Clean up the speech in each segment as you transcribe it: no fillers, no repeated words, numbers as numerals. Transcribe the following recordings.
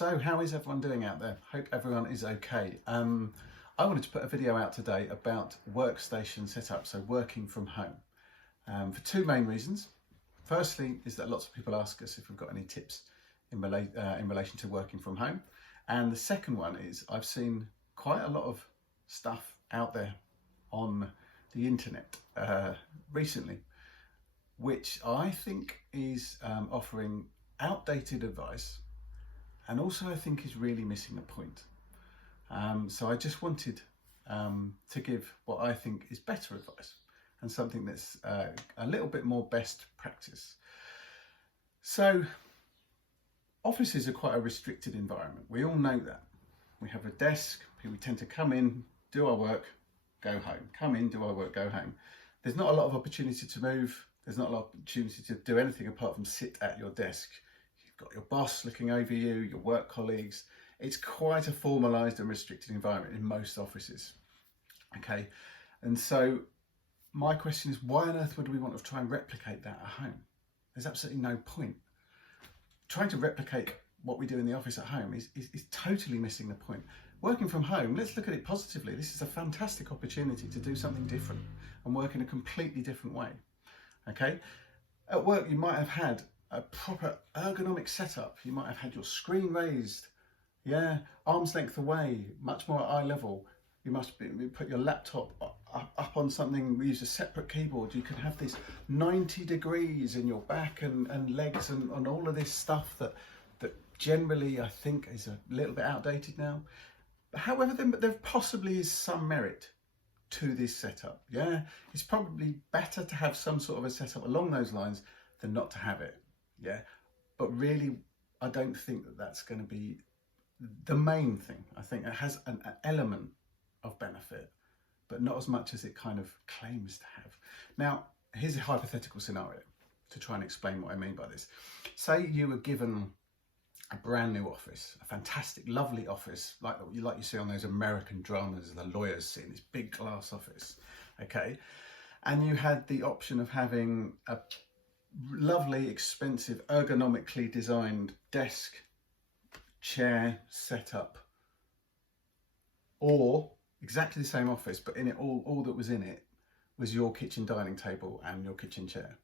So how is everyone doing out there? Hope everyone is okay. I wanted to put a video out today about workstation setup, so working from home, for two main reasons. Firstly is that lots of people ask us if we've got any tips in relation to working from home. And the second one is I've seen quite a lot of stuff out there on the internet recently, which I think is offering outdated advice, and also I think is really missing a point. So I just wanted to give what I think is better advice and something that's a little bit more best practice. So offices are quite a restricted environment. We all know that. We have a desk, we tend to come in, do our work, go home. Come in, do our work, go home. There's not a lot of opportunity to move. There's not a lot of opportunity to do anything apart from sit at your desk. You've got your boss looking over you, your work colleagues. It's quite a formalised and restricted environment in most offices. Okay, and so my question is, why on earth would we want to try and replicate that at home? There's absolutely no point. Trying to replicate what we do in the office at home is totally missing the point. Working from home, let's look at it positively. This is a fantastic opportunity to do something different and work in a completely different way. Okay, at work you might have had a proper ergonomic setup. You might have had your screen raised, arm's length away, much more at eye level. You must put your laptop up on something. We use a separate keyboard. You can have this 90 degrees in your back and legs and all of this stuff that generally I think is a little bit outdated now. However, there possibly is some merit to this setup. It's probably better to have some sort of a setup along those lines than not to have it. But really, I don't think that that's going to be the main thing. I think it has an element of benefit, but not as much as it kind of claims to have. Now, here's a hypothetical scenario to try and explain what I mean by this. Say you were given a brand new office, a fantastic, lovely office, like you see on those American dramas, the lawyers see in this big glass office, okay? And you had the option of having a lovely, expensive, ergonomically designed desk, chair setup, or exactly the same office, but in it all that was in it was your kitchen dining table and your kitchen chair.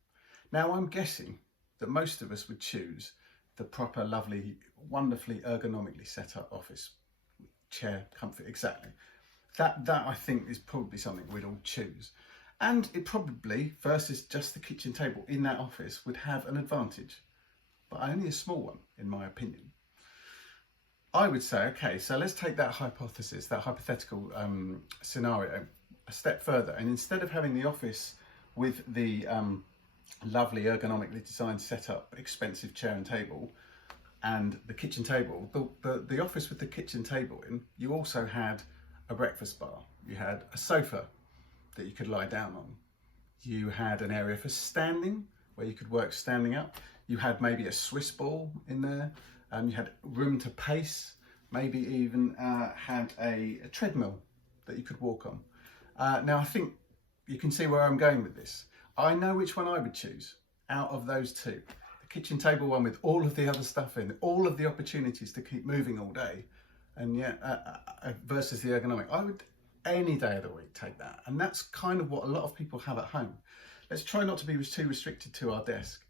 Now, I'm guessing that most of us would choose the proper, lovely, wonderfully ergonomically set up office, chair, comfort, exactly. That I think is probably something we'd all choose. And it probably, versus just the kitchen table in that office, would have an advantage, but only a small one, in my opinion. I would say, okay, so let's take that hypothesis, that hypothetical scenario a step further. And instead of having the office with the lovely ergonomically designed setup, expensive chair and table, and the kitchen table, the office with the kitchen table in, you also had a breakfast bar. You had a sofa that you could lie down on. You had an area for standing where you could work standing up. You had maybe a Swiss ball in there. You had room to pace, maybe even had a treadmill that you could walk on. Now I think you can see where I'm going with this. I know which one I would choose out of those two. The kitchen table one with all of the other stuff in, all of the opportunities to keep moving all day, and versus the ergonomic. I would any day of the week take that. And that's kind of what a lot of people have at home. Let's try not to be too restricted to our desk.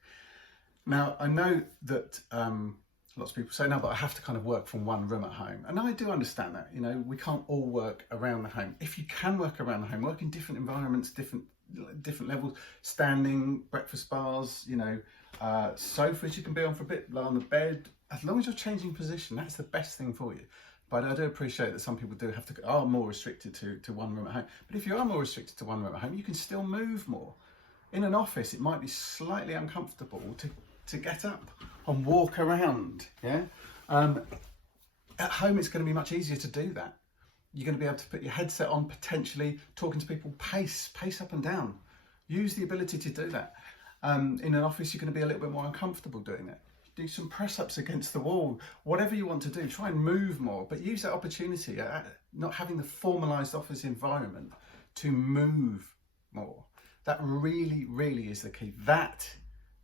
Now, I know that lots of people say, no, but I have to kind of work from one room at home. And I do understand that, we can't all work around the home. If you can work around the home, work in different environments, different levels, standing, breakfast bars, sofas you can be on for a bit, lie on the bed. As long as you're changing position, that's the best thing for you. But I do appreciate that some people are more restricted to one room at home. But if you are more restricted to one room at home, you can still move more. In an office, it might be slightly uncomfortable to get up and walk around. At home, it's going to be much easier to do that. You're going to be able to put your headset on, potentially talking to people, pace up and down. Use the ability to do that. In an office, you're going to be a little bit more uncomfortable doing it. Do some press-ups against the wall, whatever you want to do, try and move more, but use that opportunity, not having the formalised office environment, to move more. That really, really is the key. That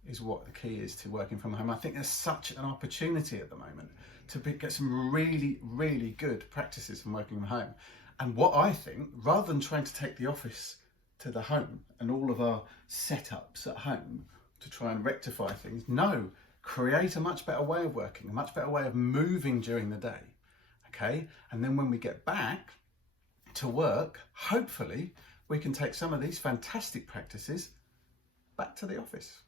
is what the key is to working from home. I think there's such an opportunity at the moment to get some really, really good practices from working from home. And what I think, rather than trying to take the office to the home and all of our setups at home to try and rectify things, no, create a much better way of working, a much better way of moving during the day, okay? And then when we get back to work, hopefully we can take some of these fantastic practices back to the office.